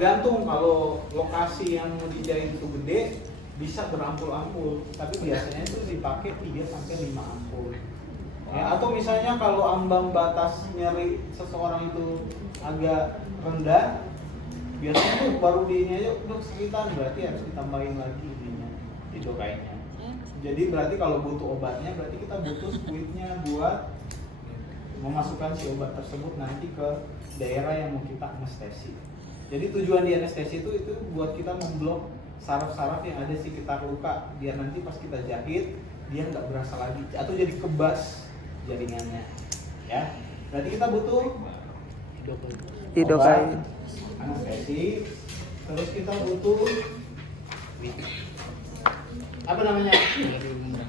tergantung kalau lokasi yang mau dijahit itu gede bisa berampul-ampul, tapi biasanya itu dipakai 3 sampai 5 ampul. Ya, atau misalnya kalau ambang batas nyeri seseorang itu agak rendah, biasanya tuh baru di ini aja udah sekitar, berarti harus ditambahin lagi ininya, lidokainnya. Jadi berarti kalau butuh obatnya, berarti kita butuh squidnya buat memasukkan si obat tersebut nanti ke daerah yang mau kita anestesi. Jadi tujuan di anestesi itu buat kita memblok saraf-saraf yang ada di sekitar luka, biar nanti pas kita jahit dia nggak berasa lagi atau jadi kebas jaringannya. Ya, berarti kita butuh lidokain, anestesi, terus kita butuh apa namanya,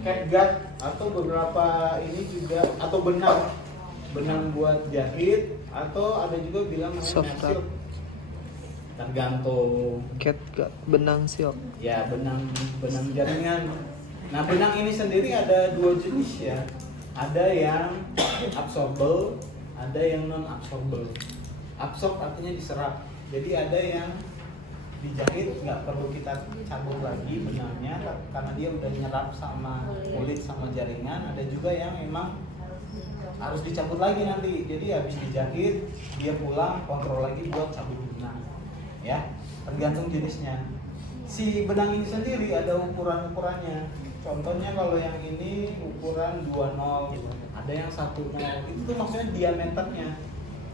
catgut atau beberapa ini juga, atau benang buat jahit, atau ada juga bilang Soft silk, tergantung catgut, benang silk. ya, benang jaringan. Nah, benang ini sendiri ada 2 jenis ya, ada yang absorbable, ada yang non absorbable. Absorb artinya diserap, jadi ada yang dijahit nggak perlu kita cabut lagi benangnya karena dia udah nyerap sama kulit sama jaringan. Ada juga yang memang harus dicabut lagi nanti, jadi habis dijahit dia pulang kontrol lagi buat cabut benang. Ya, tergantung jenisnya. Si benang ini sendiri ada ukurannya. Contohnya kalau yang ini ukuran 20, ada yang 10. Itu tuh maksudnya diameternya.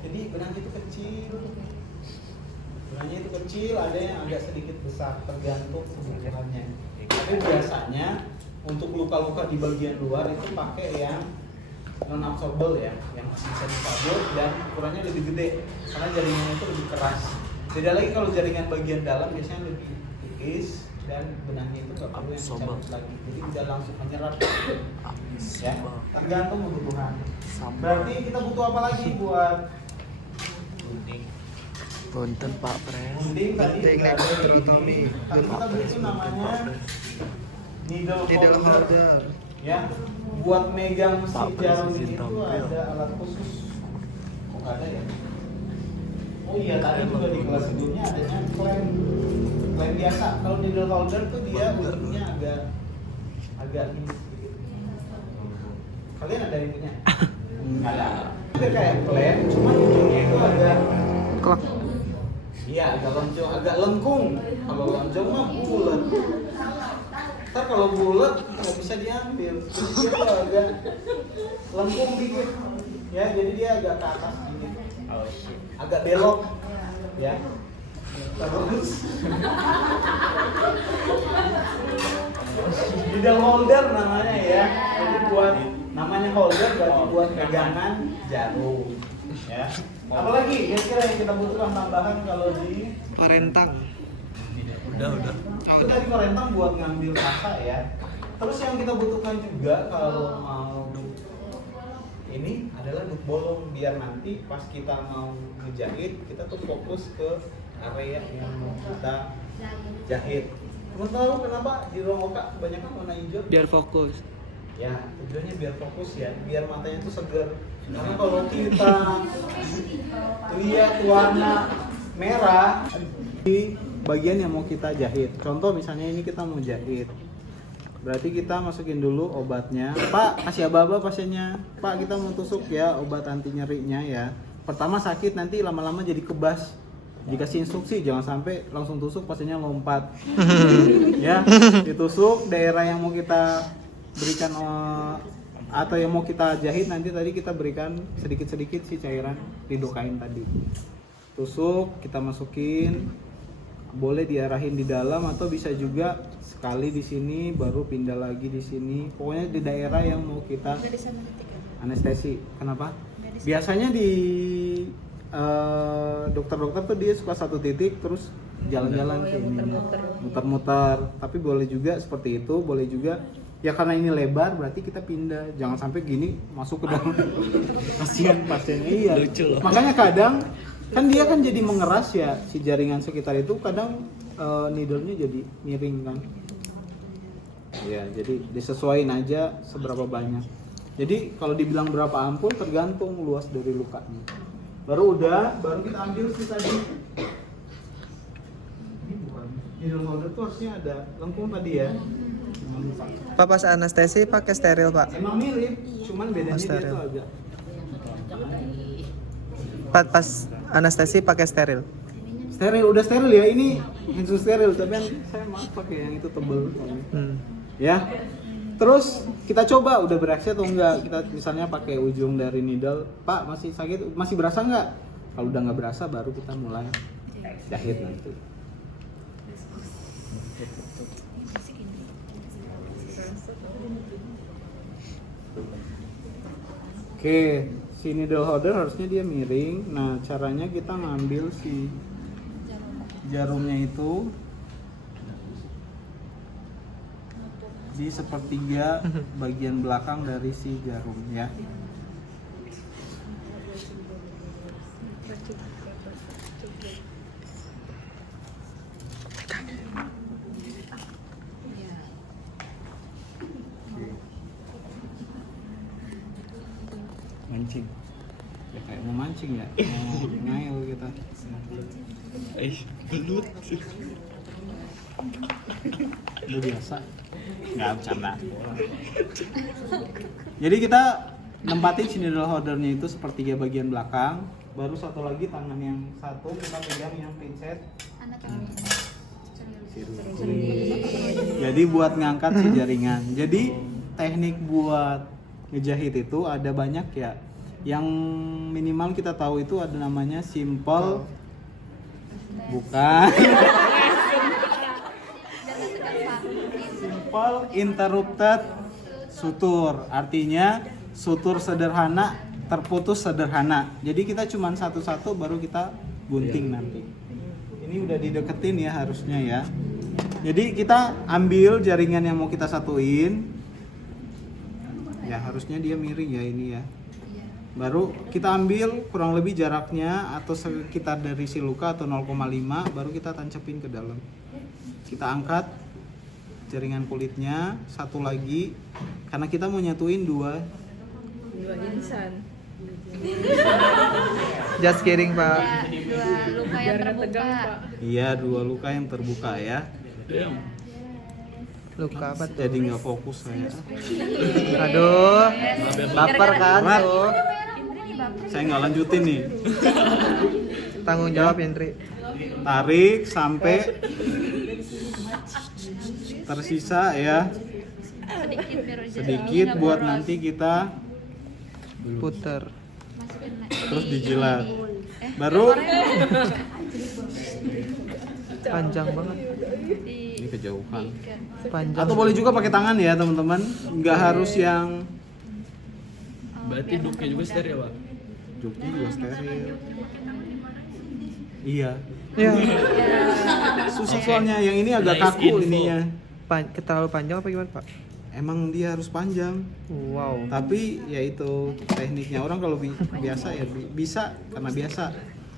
Jadi benang itu kecil. Benangnya itu kecil, ada yang agak sedikit besar, tergantung kebutuhannya. Tapi biasanya untuk luka-luka di bagian luar itu pakai yang non absorbable ya, yang bisa dicabut dan ukurannya lebih gede karena jaringannya itu lebih keras. Beda lagi kalau jaringan bagian dalam biasanya lebih tipis dan benangnya itu nggak perlu yang dicabut lagi, jadi bisa langsung menyerap. Ya, tergantung kebutuhan. Berarti kita butuh apa lagi buat Punten Pak Pres. gunting? Tadi Teknik udah ada hidrotomi ini. Tapi kita butuh namanya needle Needle holder. holder. Ya, buat megang si Pak jarum Presiden itu tampil. ada alat khusus. Kok nggak ada ya? Oh iya, tadi juga di kelas sebelumnya adanya klem biasa. Kalau needle holder tuh dia ujungnya agak ini sedikit. Kalian ada yang punya? Nggak ada. Itu kayak klem, cuma ujungnya itu agak Klak. iya, agak lonjong, agak lengkung. Kalau lonjong mah bulat. Ntar kalau bulat nggak bisa diambil. Jadi dia tuh agak lengkung dikit. Ya, jadi dia agak ke atas dikit. Agak belok. Ya. Terus needle holder namanya ya. Jadi buat namanya holder berarti buat pegangan jarum. Ya. Apalagi kira-kira yang kita butuhkan tambahan kalau di Parentang. Udah. itu tadi korentang buat ngambil kasa ya. Terus yang kita butuhkan juga kalau mau ini adalah duk bolong, biar nanti pas kita mau ngejahit kita tuh fokus ke area yang mau kita jahit. Kamu tahu kenapa di ruang oka kebanyakan warna hijau? Biar fokus. Ya, tujuannya biar fokus ya, biar matanya tuh segar. Karena kalau kita lihat warna merah di bagian yang mau kita jahit. Contoh misalnya ini kita mau jahit. Berarti kita masukin dulu obatnya. Pak, kasih aba-aba pasiennya. Pak, kita mau tusuk ya obat anti nyerinya ya. Pertama sakit, nanti lama-lama jadi kebas. Dikasih instruksi jangan sampai langsung tusuk pasiennya lompat. Ya, ditusuk daerah yang mau kita berikan atau yang mau kita jahit, nanti tadi kita berikan sedikit-sedikit si cairan lidokain tadi. Tusuk, kita masukin, boleh diarahin di dalam atau bisa juga sekali di sini baru pindah lagi di sini. Pokoknya di daerah yang mau kita anestesi. Kenapa? Biasanya di dokter-dokter tuh dia suka satu titik terus jalan-jalan kayak ini, muter-muter. Tapi boleh juga seperti itu, boleh juga ya karena ini lebar berarti kita pindah, jangan sampai gini masuk ke dalam. Kasihan pasiennya. Iya. Makanya kadang kan dia kan jadi mengeras ya si jaringan sekitar itu, kadang needle-nya jadi miring kan. Ya, jadi disesuaikan aja seberapa banyak. Jadi kalau dibilang berapa ampul tergantung luas dari lukanya. Baru kita ambil sih tadi needle holder tuh harusnya ada lengkung tadi ya. Pak pas anestesi pakai steril pak. Emang mirip, cuman bedanya dia steril. tuh agak Pak pas anestesi pakai steril. steril, udah steril ya. Ini handsome steril, tapi kan saya maaf pakai yang itu tebel. Ya. Terus kita coba udah bereaksi atau enggak. Kita misalnya pakai ujung dari needle, Pak masih sakit, masih berasa enggak? Kalau udah nggak berasa baru kita mulai jahit nanti. Oke, si needle holder harusnya dia miring. Nah, caranya kita ngambil si jarumnya itu di sepertiga bagian belakang dari si jarum ya. Mancing. Ya kayak mau mancing ya. Mau ngail kita. Belut. Udah biasa. Nggak bercanda. Jadi kita nempatin si needle holdernya itu sepertiga bagian belakang. Baru satu lagi tangan yang satu kita pegang yang pincet. Jadi buat ngangkat si jaringan. Jadi teknik buat ngejahit itu ada banyak ya. Yang minimal kita tahu itu ada namanya simple, bukan simple interrupted suture. Artinya sutur sederhana terputus sederhana. Jadi kita cuman satu-satu baru kita gunting nanti. Ini udah dideketin ya harusnya ya. Jadi kita ambil jaringan yang mau kita satuin. Ya harusnya dia miring ya ini ya. Baru kita ambil kurang lebih jaraknya atau sekitar dari si luka atau 0,5 baru kita tancapin ke dalam. Kita angkat jaringan kulitnya satu lagi karena kita mau nyatuin dua insan. Just kidding pak. Dua luka yang terbuka. Iya, dua luka yang terbuka ya. Luka apa tuh? Jadi nggak fokus saya. Aduh, baper kan Mat. tuh. Saya nggak lanjutin nih. Tanggung jawab Indri. Tarik sampai tersisa ya. Sedikit biar Sedikit buat nanti kita Puter. terus dijilat. Baru Panjang banget. ini kejauhan. Panjang. Atau boleh juga pakai tangan ya teman-teman. Nggak harus yang Berarti duknya juga steril, Pak. joki juga steril. Iya. Ya. Susah soalnya yang ini agak kaku ininya. Terlalu panjang apa gimana pak? Emang dia harus panjang. Wow. Tapi ya itu tekniknya orang kalau biasa ya bisa karena biasa.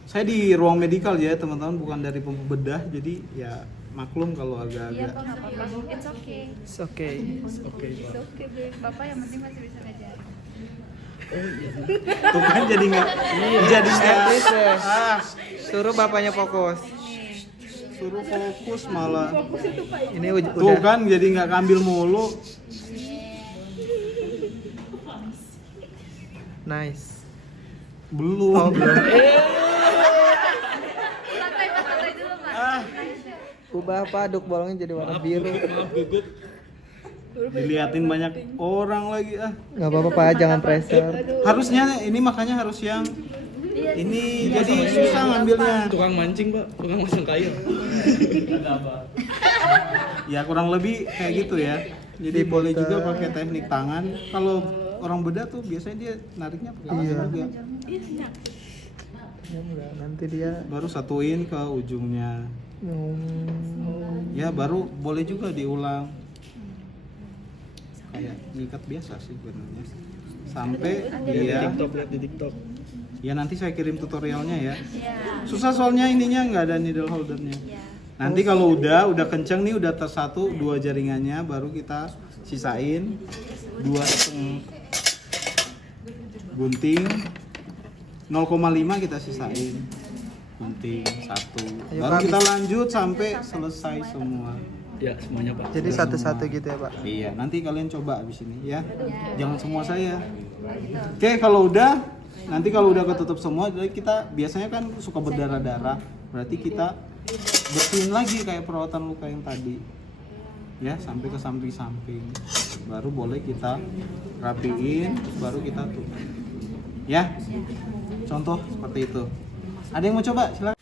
Saya di ruang medikal ya teman-teman, bukan dari pembedah, jadi ya maklum kalau Iya agak-agak. kok nggak apa-apa. It's okay. It's okay. It's okay babe. Bapak yang penting masih bisa ngajarin. Tuh kan jadi nggak jadi nggak Please, suruh bapaknya fokus. suruh fokus malah. Ini Tuh udah. kan jadi nggak ambil mulu. Nice. Belum. Oh belum. Santai Pak, santai dulu Pak. Ubah pak, duk bolongnya jadi warna biru. Maaf gugup. Diliatin banyak orang lagi Nggak apa-apa pak, jangan pressure. Harusnya ini makanya harus yang ini jadi susah ngambilnya. Tukang mancing, Pak. Tukang masang kail. Ya kurang lebih kayak gitu ya. Jadi boleh juga pakai teknik tangan. Kalau orang bedah tuh biasanya dia nariknya pakai tangan Iya. juga. Ya enggak, nanti dia. Baru satuin ke ujungnya. Ya baru boleh juga diulang. Kayak ngikat biasa sih sebenarnya. Sampai dia. TikTok, lihat di TikTok. Ya nanti saya kirim tutorialnya ya. Iya. Susah soalnya ininya nggak ada needle holdernya. Iya. Nanti kalau udah kenceng nih, udah tersatu dua jaringannya, baru kita sisain 2,5 gunting 0,5 kita sisain. gunting satu. Ayo, Baru Pak. kita lanjut sampai selesai semua. Ya, semuanya Pak. Jadi satu-satu gitu ya Pak. Iya, nanti kalian coba abis ini ya. Jangan semua saya. Gitu. Oke, kalau udah, nanti kalau udah ketutup semua, jadi kita biasanya kan suka berdarah-darah. Berarti kita bersihin lagi kayak perawatan luka yang tadi. Ya, sampai ke samping-samping. Baru boleh kita rapiin, baru kita tutup. Ya. Contoh seperti itu. Ada yang mau coba? Silakan.